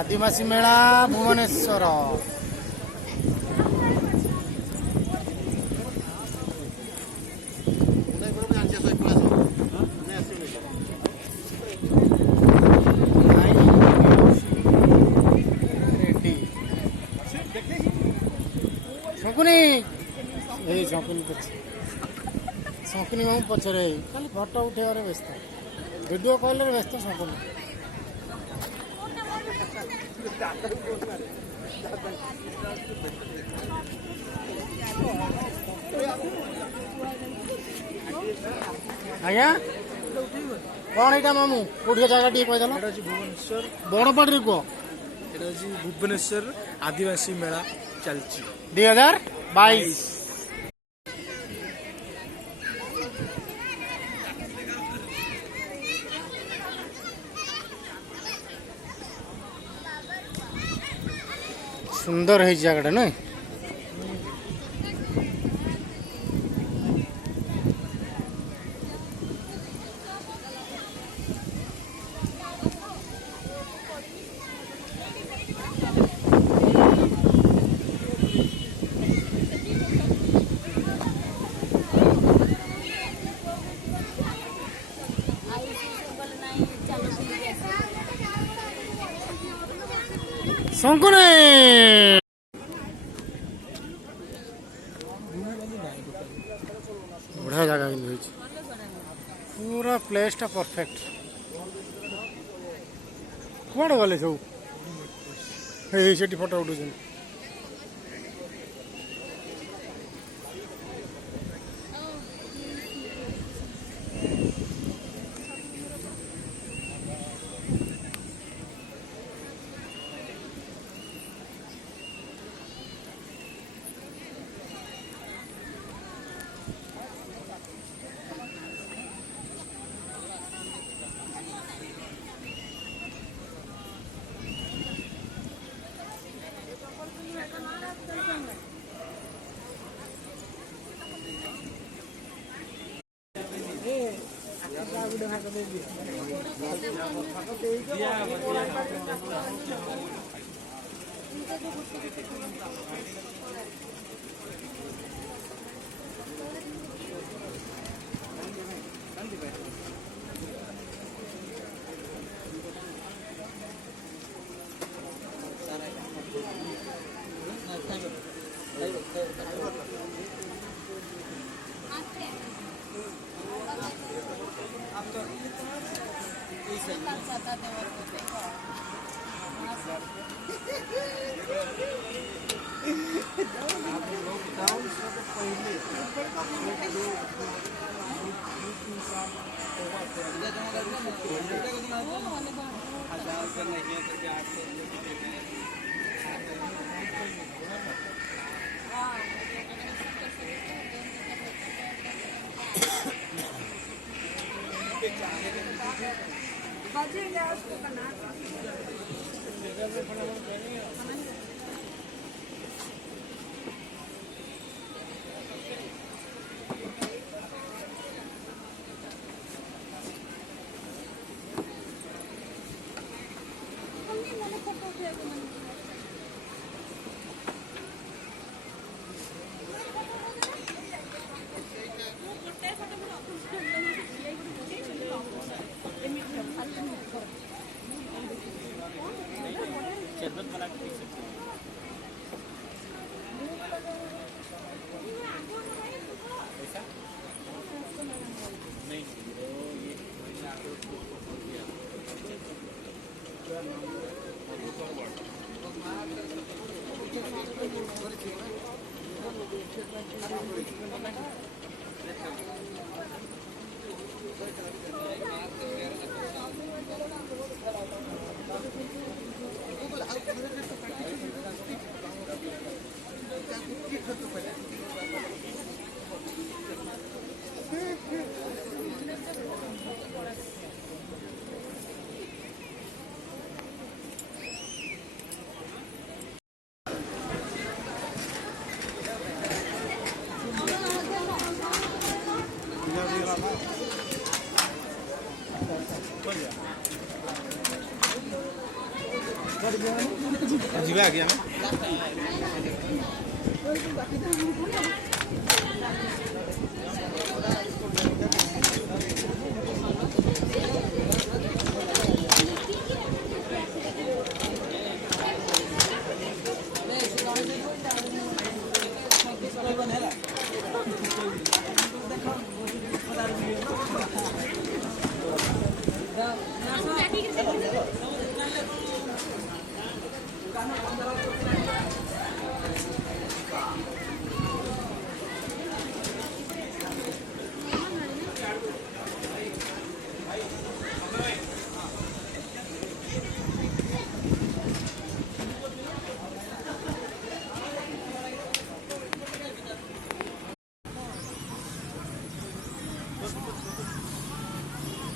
आदिवासी मेला भुवनेश्वर शकुनी शकुनी मामू पचरे खाली फटो उठेबार व्यस्त वीडियो कॉल व्यस्त शकुनी आज्ञा कौन यहाँ मामू कौटी जगह टी कहीदेल भुवनेश्वर बड़पाटी कह भुवनेश्वर आदिवासी मेला चलती 2022 सुंदर है जगह ना शंकुने बढ़िया जगह पूरा प्लेस टा परफेक्ट कौन गले सब से फटो उठुन ଯିବା ଆଜ୍ଞା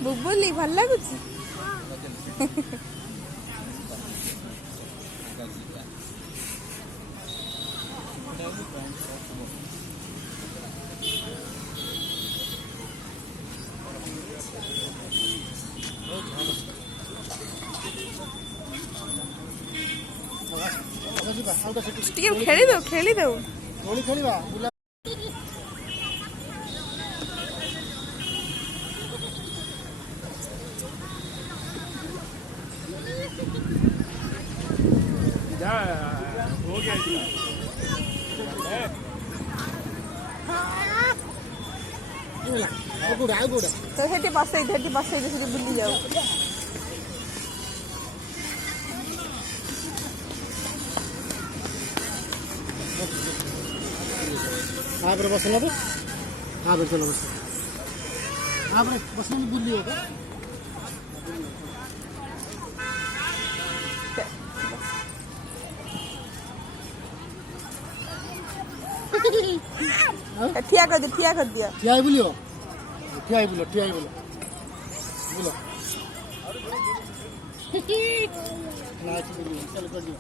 बुबुली भल लगुच खेली दो ଦୋଳି ଖେଳିବା ବୁଲା हो गया ଆଉ କୋଉଟା तो सेठी बसई से बुली जाओ यहाँ पर बसला तो यहाँ पर चलो बस यहाँ पर बसने में बुल्ली होगा ठिया कर दिया ठिया बुलियो ठिया बुलो बुलो नाच बुलियो चल कर दियो